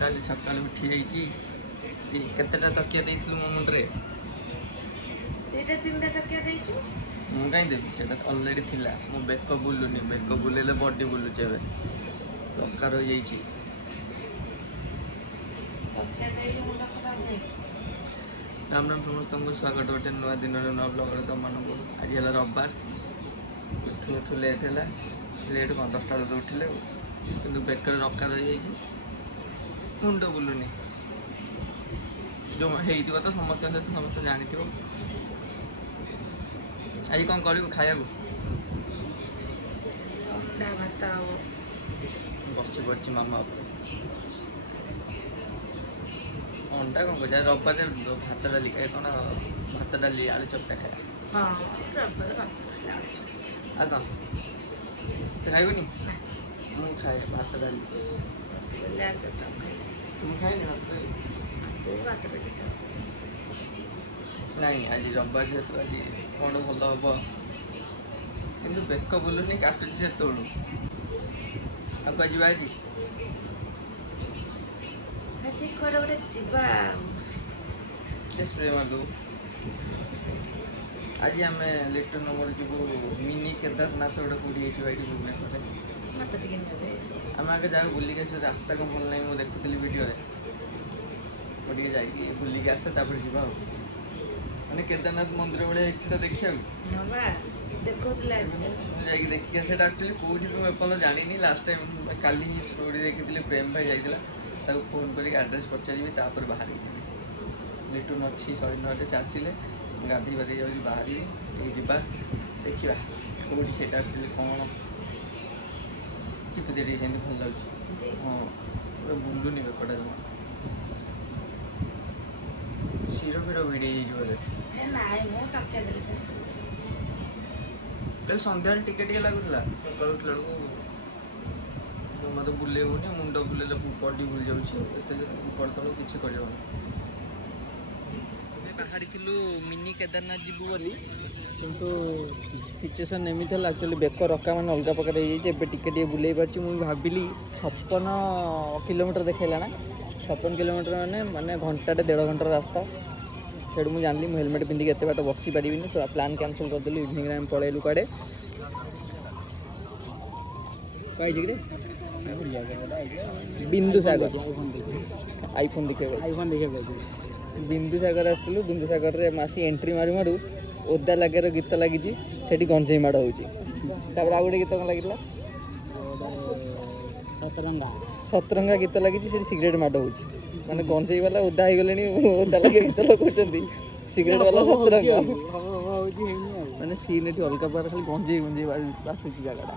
କାଲି ସକାଳୁ ଉଠି ଯାଇଛି କେତେଟା ତକିଆ ଦେଇଥିଲୁ ମୋ ମୁଣ୍ଡରେ? ଦୁଇଟା ତିନିଟା ତକିଆ ଦେଇଛୁ। ମୁଁ କାହିଁ ଦେବି, ସେଇଟା ଅଲରେଡି ଥିଲା। ମୋ ବେକ ବୁଲୁନି, ବେକ ବୁଲେଇଲେ ବଡି ବୁଲୁଛି। ଏବେ ଦରକାର ହେଇଯାଇଛି। ରାମ ରାମ ସମସ୍ତଙ୍କୁ ସ୍ୱାଗତ ଗୋଟେ ନୂଆ ଦିନରେ ନୂଆ ବ୍ଲଗରେ ତମମାନଙ୍କୁ। ଆଜି ହେଲା ରବିବାର, ଉଠୁ ଉଠୁ ଲେଟ୍ ହେଲା। ଲେଟ୍ କ'ଣ 10ଟା ବେଳକୁ ଉଠିଲେ, କିନ୍ତୁ ବେକରେ ରକା ରହିଯାଇଛି, ମୁଣ୍ଡ ବୁଲୁନି। ଯେଉଁ ହେଇଥିବ ତ ସମସ୍ତଙ୍କ ସହିତ, ସମସ୍ତେ ଜାଣିଥିବ। ଆଜି କ'ଣ କରିବୁ ଖାଇବାକୁ? ଅଣ୍ଡା ଭାତ ହବ। ବସି ପଡ଼ିଛି ମାମା ଉପରେ। ଅଣ୍ଡା କ'ଣ କରୁଛି? ରବିବାରେ ଭାତ ଡାଲି ଖାଏ। କ'ଣ ଭାତ ଡାଲି ଆଳୁ ଚକଟା ଖାଏ? ହଁ, ରବିବାର ଭାତ ଆଉ କ'ଣ ତୁ ଖାଇବୁନି? ମୁଁ ଖାଏ ଭାତ ଡାଲି। ତୁ ଖାଇନି ଭାତ ଡାଲି? ନାଇଁ, ଆଜି ରବିବାର ଯେହେତୁ ଆଜି କ'ଣ ଭଲ ହବ, କିନ୍ତୁ ବେକ ବୁଲୁନି, କାଟୁଛି ସେତେବେଳୁ। ଆଉ କୁଆ ଯିବା ଆଜି? ଆଜି କୁଆଡ଼େ ଗୋଟେ ଯିବା। ସ୍ପ୍ରେ ମାରିଦେବୁ। ଆଜି ଆମେ ଲିଟର ନମ୍ବର ଯିବୁ ମିନି କେଦାରନାଥ। ଗୋଟେ କୋଉଠି ହେଇଯିବ ଏଇଠି ଭୁବନେଶ୍ୱରରେ। ମତେ ଟିକେ ନେବେ। ଆମେ ଆଗେ ଯାଉ ବୁଲିକି ଆସିବୁ। ରାସ୍ତା କ'ଣ ଭଲ ନାହିଁ, ମୁଁ ଦେଖୁଥିଲି ଭିଡ଼ିଓରେ। ମୁଁ ଟିକେ ଯାଇକି ବୁଲିକି ଆସେ, ତାପରେ ଯିବା ଆଉ। ମାନେ କେଦାରନାଥ ମନ୍ଦିର ଭଳିଆ ହେଇଛି ସେଟା ଦେଖିବାକୁ। ଦେଖଉଥିଲା ଯାଇକି ଦେଖିକି ସେଟା ଆକ୍ଚୁଆଲି କୋଉଠି ମୁଁ ଏପର୍ଯ୍ୟନ୍ତ ଜାଣିନି। ଲାଷ୍ଟ ଟାଇମ୍ କାଲି ହିଁ ଷ୍ଟୋରି ଦେଖିଥିଲି, ପ୍ରେମ ଭାଇ ଯାଇଥିଲା। ତାକୁ ଫୋନ୍ କରିକି ଆଡ୍ରେସ୍ ପଚାରିବି, ତାପରେ ବାହାରିବି। ଲିଟୁନ୍ ଅଛି 109ରେ, ସେ ଆସିଲେ ଗାଧୋଇ ପାଧେଇ ଯାଉଛି, ବାହାରିବି। ଟିକେ ଯିବା ଦେଖିବା କୋଉଠି ସେଇଟା ଆକ୍ଚୁଆଲି କ'ଣ। ଚିପି ଟିକେ କେମିତି ଭଲ ଲାଗୁଛି। ହଁ, ପୁରା ବୁଲୁନି ବେକଟା ଜମା। ଶିର ଫିର ଭିଡ଼ି ହେଇଯିବ। ସନ୍ଧ୍ୟାବେଳେ ଟିକେ ଟିକେ ଲାଗୁଥିଲା, ସକାଳୁ ଉଠିଲା ବେଳକୁ ମୋତେ ବୁଲେଇବୁନି। ମୁଣ୍ଡ ବୁଲେଇଲେ ବଡି ବୁଲି ଯାଉଛି। ଏତେ ଉପର ତଳକୁ କିଛି କରିହେବନି। ବାହାରିଥିଲୁ ମିନି କେଦାରନାଥ ଯିବୁ ବୋଲି, କିନ୍ତୁ ସିଚୁଏସନ୍ ଏମିତି ହେଲା। ଆକ୍ଚୁଆଲି ବେକ ରକା ମାନେ ଅଲଗା ପ୍ରକାର ହେଇଯାଇଛି। ଏବେ ଟିକେ ଟିକେ ବୁଲେଇ ପାରୁଛି। ମୁଁ ଭାବିଲି 56 କିଲୋମିଟର ଦେଖେଇଲା ନା, 56 କିଲୋମିଟର ମାନେ ଘଣ୍ଟାଟେ 1.5 ଘଣ୍ଟାର ରାସ୍ତା। ସେଇଠୁ ମୁଁ ଜାଣିଲି ମୁଁ ହେଲମେଟ୍ ପିନ୍ଧିକି ଏତେ ବାଟ ବସି ପାରିବିନି। ତ ପ୍ଲାନ୍ କ୍ୟାନସଲ୍ କରିଦେଲି। ଇଭିନିଂରେ ଆମେ ପଳେଇଲୁ କୁଆଡ଼େ କିରେ ବିନ୍ଦୁସାଗର। ଆଇଫୋନ୍ ଦେଖିବାକୁ ବିନ୍ଦୁସାଗର ଆସିଥିଲୁ। ବିନ୍ଦୁସାଗରରେ ମାସି ଏଣ୍ଟ୍ରି ମାରୁ ମାରୁ ଓଦା ଲାଗେର ଗୀତ ଲାଗିଛି। ସେଠି ଗଞ୍ଜେଇ ମାଡ଼ ହେଉଛି। ତାପରେ ଆଉ ଗୋଟେ ଗୀତ କ'ଣ ଲାଗିଥିଲା? ସତରଙ୍ଗା ଗୀତ ଲାଗିଛି। ସେଠି ସିଗାରେଟ୍ ମାଡ଼ ହେଉଛି। ମାନେ ଗଞ୍ଜେଇ ବାଲା ଓଦା ହେଇଗଲେଣି, ଓଦା ଲାଗେ ଗୀତ ଲଗାଉଛନ୍ତି। ସିଗାରେଟ୍ ବାଲା ସତରଙ୍ଗା। ମାନେ ସିନ୍ ଏଠି ଅଲଗା ପ୍ରକାର, ଖାଲି ଗଞ୍ଜେଇ ଆସୁଛି ଜାଗାଟା।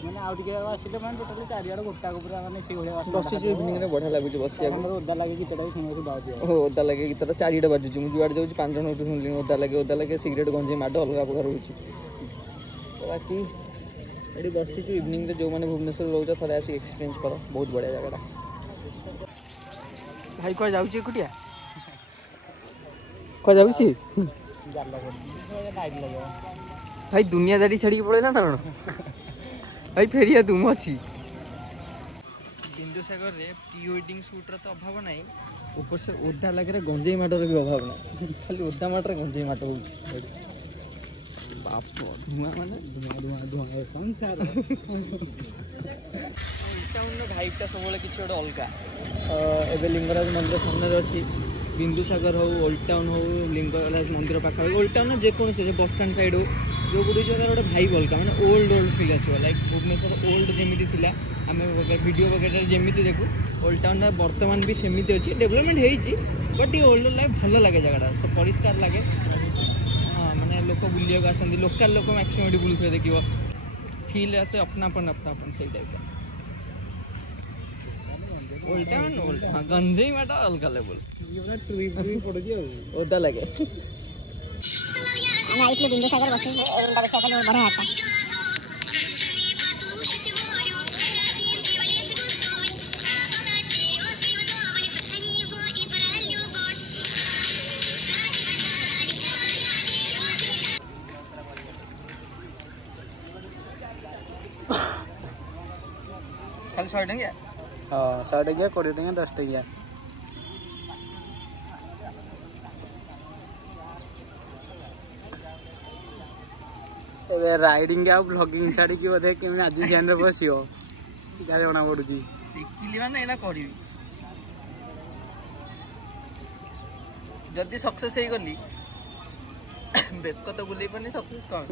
ମାନେ ଆଉ ଟିକେ ଆସିଲେ ମାନେ ଟୋଟାଲି ଚାରିଆଡ଼େ ଗୋଟାକ ପୁରା ମାନେ ସେଇଭଳିଆ ବସିଛୁ। ଇଭିନିଂରେ ବଢ଼ିଆ ଲାଗୁଛି ବସିବାକୁ। ଓଦା ଲାଗେ ଗୀତଟା ବି ଶୁଣିବାକୁ ବାଜୁଛି। ଓଦା ଲାଗେ ଗୀତଟା ଚାରିଆଡ଼େ ବାଜୁଛି। ମୁଁ ଯୁଆଡ଼େ ଯାଉଛି 5 ଜଣ ଏଠୁ ଶୁଣିଲିଣି ଓଦା ଲାଗେ ସିଗାରେଟ୍ ଗଞ୍ଜେଇ ମାଡ଼ ଅଲଗା ପ୍ରକାର ହେଉଛି। ତ ବାକି ଏଠି ବସିଛୁ। ଇଭିନିଂରେ ଯେଉଁମାନେ ଭୁବନେଶ୍ୱରରେ ରହୁଛ, ଥରେ ଆସିକି ଏକ୍ସପିରିଏନ୍ସ କର, ବହୁତ ବଢ଼ିଆ ଜାଗାଟା। ଭାଇ କୁଆଡ଼େ ଯାଉଛି ଏକୁଟିଆ? କୁଆଡ଼େ ଯାଉଛି? ଭାଇ ଦୁନିଆଦାରୀ ଛାଡ଼ିକି ପଳେଇଲା ନା କ'ଣ? ଭାଇ ଫେରିଆ ତୁ, ମୁଁ ଅଛି। ବିନ୍ଦୁସାଗରରେ ପ୍ରି ୱେଡ଼ିଂ ସୁଟ୍ର ତ ଅଭାବ ନାହିଁ, ଉପର ସେ ଓଦା ଲାଗେରେ ଗଞ୍ଜେଇ ମାଡ଼ର ବି ଅଭାବ ନାହିଁ। ଖାଲି ଓଦା ମାଡ଼ରେ ଗଞ୍ଜେଇ ମାଡ଼ ହେଉଛି। ବାପ, ଧୂଆଁ ମାନେ ଧୂଆଁ ସଂସାର। ଟାଉନ୍ର ଭାଇବ୍ଟା ସବୁବେଳେ କିଛି ଗୋଟେ ଅଲଗା। ଏବେ ଲିଙ୍ଗରାଜ ମନ୍ଦିର ସାମ୍ନାରେ ଅଛି। ବିନ୍ଦୁସାଗର ହଉ, ଓଲ୍ଡ ଟାଉନ୍ ହଉ, ଲିଙ୍ଗରାଜ ମନ୍ଦିର ପାଖାପାଖି, ଓଲ୍ଡ ଟାଉନ୍ ଯେକୌଣସି ବସଷ୍ଟାଣ୍ଡ ସାଇଡ଼୍ ହଉ, ଯେଉଁ ଗୁଡ଼ିକ ଜାଗାରେ ଗୋଟେ ଭାଇବ୍ ଅଲଗା। ମାନେ ଓଲ୍ଡ ଫିଲ୍ ଆସିବ। ଲାଇକ୍ ଭୁବନେଶ୍ୱର ଓଲ୍ଡ ଯେମିତି ଥିଲା, ଆମେ ଭିଡ଼ିଓ ବଗେରାରେ ଯେମିତି ଦେଖୁ, ଓଲ୍ଡ ଟାଉନ୍ଟା ବର୍ତ୍ତମାନ ବି ସେମିତି ଅଛି। ଡେଭଲପମେଣ୍ଟ ହେଇଛି, ବଟ୍ ଟିକେ ଓଲ୍ଡ ଲାଗେ, ଭଲ ଲାଗେ ଜାଗାଟା, ତ ପରିଷ୍କାର ଲାଗେ। ହଁ, ମାନେ ଲୋକ ବୁଲିବାକୁ ଆସନ୍ତି। ଲୋକାଲ୍ ଲୋକ ମ୍ୟାକ୍ସିମମ୍ ଏଠି ବୁଲୁଥିବେ ଦେଖିବ। ଫିଲ୍ ଆସେ ଅପନାପନ ସେଇ ଟାଇପ୍ର। ଓଲ୍ଡ ଟାଉନ୍ ହଁ, ଗଞ୍ଜେଇ ମାଡ଼ ଅଲଗା ଲେବୁଲ୍। ପଡୁଛି ଆଉ ଓଦା ଲାଗେ। ଆମେ ଆଇଥିଲେ ବିନ୍ଦୁସାଗର ବସିକି ରୁମ୍ଟା ଦେଖିବା ପାଇଁ ବଢ଼ିଆ ହେଲା। ଖାଲି 100 ଟଙ୍କିଆ हाँ 100 टकिया 20 टकिया 10 टकिया ए राइडिंग आ ब्लॉगिंग छाड़ी कि बोधे कि आज चैनल बसियो क्या जना पड़ुची ଶିଖିଲି ମାନେ ଏଇନା କରିବି ଯଦି ସକ୍ସେସ୍ ହେଇଗଲି ବେକ ତ ବୁଲେଇ ପାରୁନି ସକ୍ସେସ୍ କଣ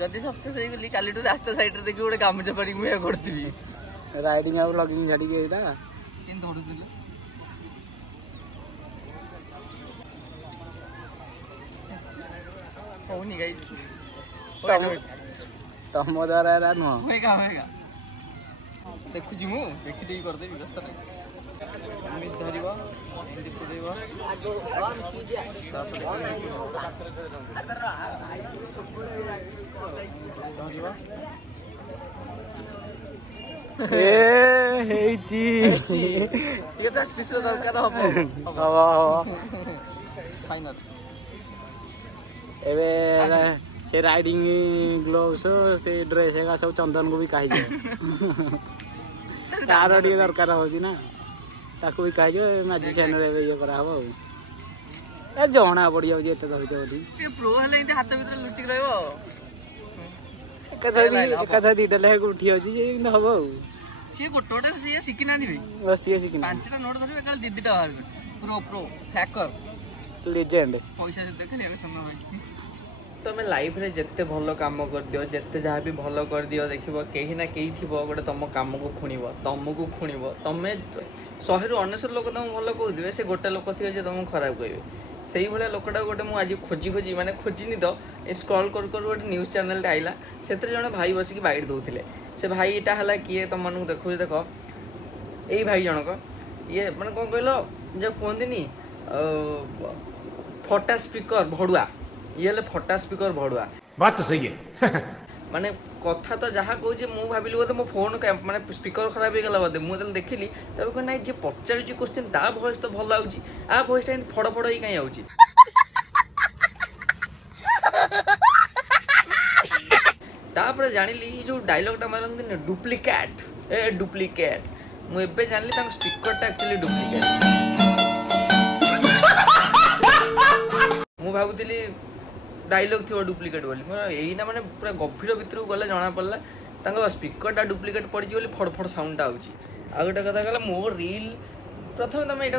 ଯଦି ସକ୍ସେସ୍ ହେଇଗଲି କାଲିଠୁ ରାସ୍ତା ସାଇଡରେ ଦେଖି ଗୋଟେ ଗାମୁଛା ପାରିକି ମୁଁ ଏହା କରିଥିବି राइडिंग आ ब्लॉगिंग छाड़ी कि एटा କେମିତି ଧରୁଥିଲୁ ହଉନି ଗାଇସ୍ तम द्वारा एरा नुह होएगा देखुची मु देखि देई कर देबी व्यस्त नाही एମିତି ଧରିବ ଏମିତି ପୁରେଇବ ଧରିବ ए हेची ଟିକେ ପ୍ରାକ୍ଟିସ ର ଦରକାର ହବ हवा हवा फाइनल एबे से राइडिंग ग्लोव्स से ड्रेस है सब चंदन को भी कहि जे तार डी दरकार होची ना ताको भी कहि जे माजी चैनल रे ये करा हबो ए जणा पड़ी जाउ जे एते धरि जाउली से प्रो हेले इते हाथ भीतर लुचि रहइबो कथा दीटा ले उठी होची जे इंद हबो से गोटोटे से सिखि ना दिबे बस ये सिकिन पांचटा नोट धरिबे काल दीदीटा बाहर प्रो हैकर लेजेंड पैसा देते खेलिया सुन भाई तमे लाइफ रे जत्ते भलो काम कर दियो जत्ते जहा भी भलो कर दियो देखिबो केही ना केही थिबो गोटे तम काम को खुणीबो तमको खुणीबो तमे 100 रु 19 लोक तम भलो कहू दिबे से गोटे लोक थियो जे तम खराब कहबे सेही भले लोकटा गोटे मु आज खोजी माने खोजिनी तो स्क्रॉल कर गोटे न्यूज चैनल रे आइला सेते जने भाई बसिकी बाइट दउथिले से भाई एटा हला किए तम मानु देखो देखो एई भाई जनक ये माने कोन कहलो जे कोंदिनी फटा स्पीकर भड़ुआ ये ले फटा स्पीकर भड़ुआ बात तो सही है माने कथा तो जहाँ कहूँ मु भाविली बोधे मो फोन माने स्पीकर खराब हो गला बोधे मुझे देखिली तब कह ना जी पचार क्वेश्चन ता वॉइस तो भल आउची आ वॉइस टा फड़ फड़ ही कहीं आउची तापर जानिली जो डायलॉग टा मारन डुप्लिकेट ए डुप्लिकेट मु एबे जानली तांग स्पीकर टा एक्चुअली डुप्लिकेट मु भाबुतिली डायलॉग थी डुप्लिकेट बोली यही ना माने पूरा गभीर भितर गले जना पड़ला तांको स्पीकर टा डुप्लिकेट पड़ी बोली फड़ फड़ साउंड टा आउची आ गोटे कथा कहला मो रील प्रथम तुम एटा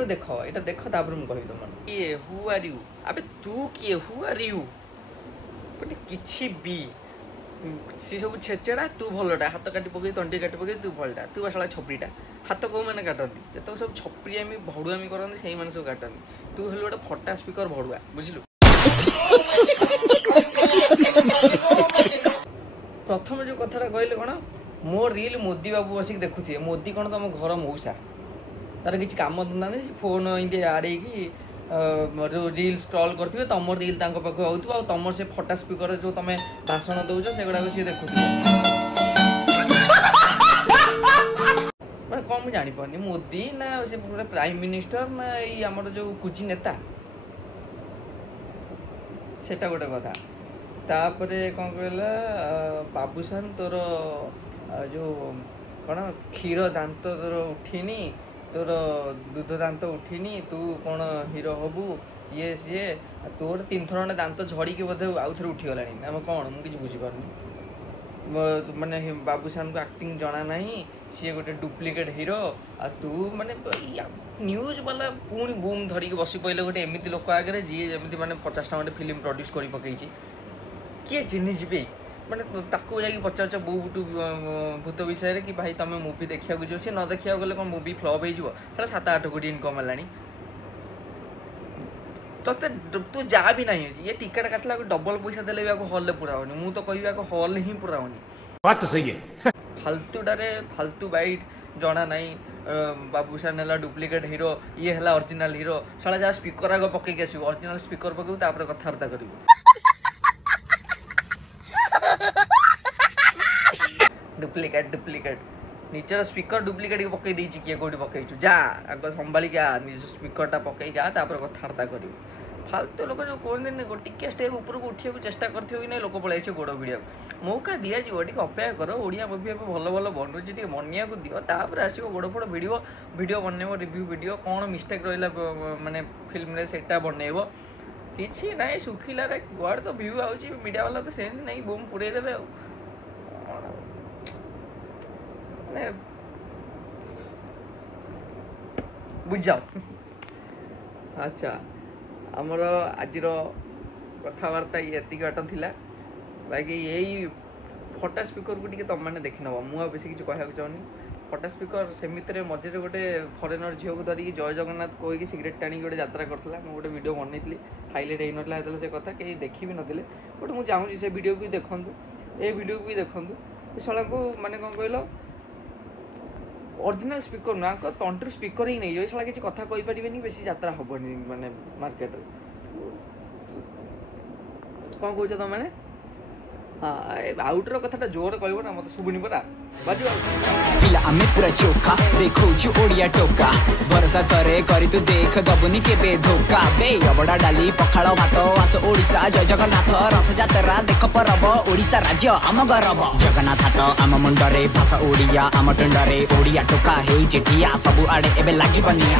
देख तापर मु कहि तुम किए हु आर यू अबे तू किए हु आर यू बट किछि बी सी सब छेचेड़ा तू भलटा हाथ काटी पकई तंटी काटी पकई तू भलटा तू बसला छपरीटा हाथ कौ मैंने काटती जो सब छपरी आमी भड़ुआमी करती से सब काटती तू हल गोटे फटा स्पीकर भड़ुआ बुझलु प्रथम जो कथा कहले कौन मो रील मोदी बाबू बसिक देखुए मोदी कौन तुम घर मऊसा तार किसी कम धंदा नहीं फोन इनती आड़े जो रील स्क्रॉल करते तुम रील पाखे हो तुम से फटा स्पीकर जो तुम भाषण दौच से गुड़ाक सी देखु मैं कौन मुझे जानी मोदी ना से प्राइम मिनिस्टर ना ये आमर जो कुची नेता सेटा गोटे कथा तापरे कौन कहला बाबूसान तोर जो कौन क्षीर दांत तोर उठीनी तोर दूध दांत उठीनी तू कौन हीरो हबू ये सी तोर 3 थर दांत झड़ी बोधे आउ थे उठीगला आम कौन मुझे बुझीपारनी माने बाबूसान को एक्टिंग जना ना सी गोटे डुप्लिकेट हीरो आ तू माने न्यूज वाला पुणी बूम धरिकी बसी पड़े गोटे एमती लोक आगे जी जमी मैंने 50 टा फिल्म प्रोड्यूस कर पकई किए चिन्ह जी मैंने ताको जाकि पचार भूत विषय कि भाई तुम मूवी देखा जो सी न देखा गले कौन मूवी फ्लॉप हो 7-8 कोटी इनकम है ते तू जा भी नहीं ये टिकट काटला डबल पैसा देले हॉल पूरा होनी मु तो कह हॉल ही पूरा होनी बात तो सही है फालतूटारे फालतू बाइट जना नहीं बाबूसान है डुप्लिकेट हीरो ये है ओरिजिनल हीरो साला जहाँ स्पीकर आगे पकईक आस ओरिजिनल स्पीकर पकड़ कथबार्ता कर डुप्लिकेट डुप्लिकेट निजर स्पीकर डुप्लिकेट पकई देछि किए कोठी पकईछु जा आग संभाली क्या निज स्पीकर टा पकई जा तापर कथबार्ता कर फालतू लोक जो कहते टिके स्टेप ऊपर को उठा चेष्टा कर लोक पलि आस गोड़ भिड़ा मौका दि जाव टे अपेक्षा कर ओडिया मुवी ए भल भल बनूँ टे बनिया को दियो तापर आसो गोड़ फोड़ भिड़ वीडियो बनइब रिव्यू वीडियो कौन मिस्टेक रहा माने फिल्म से बनइब किसी ना सुखिला गुआड़ तो व्यू आउची मीडिया वाला तो सेमती नहीं बूम पुरे देवे बुझाओ अच्छा आमर आज कथबार्ता ये बाट था बाकी यही फटा स्पीकर को तुम मैंने देखी नब मुझे बेस किसी कहना चाहूनी फटा स्पीकर सेमित मझे गोटे फरेनर झील को धरिकी जय जगन्नाथ कहीकि सिगरेट टाणी गोटे यात्रा करता मुझे गोटे वीडियो बनई हाईलाइट हो ना से कथा कहीं देखी भी नथिले बट मुझे चाहूँगी से वीडियो भी देखूँ ए वीडियो भी देखूँ शाला को माने कौन कहल ओरिजिनल स्पीकर ना तंटू स्पीकर ही नहीं शाला किसी कथा कही पारे बेस यात्रा हेनी माने मार्केट कौन कौच तुम मैंने हाँ आउटर कथा जोर कह ना मत शुभुनी परा बाजू पिला आमे पूरा चोखा देखो ओडिया टोका भरोसा करे करी तू देख दबुनी केबे धोखा बे अबड़ा डाली पखाड़ भात आस ओडिशा जय जगन्नाथ रथ यात्रा देख परब ओडिशा राज्य आम गौरव जगन्नाथ हाथ आम मुंडरे भाषा ओडिया आम टुंडरे ओडिया टोका हे जेठिया सबु आड़े एबे लागी बनिया।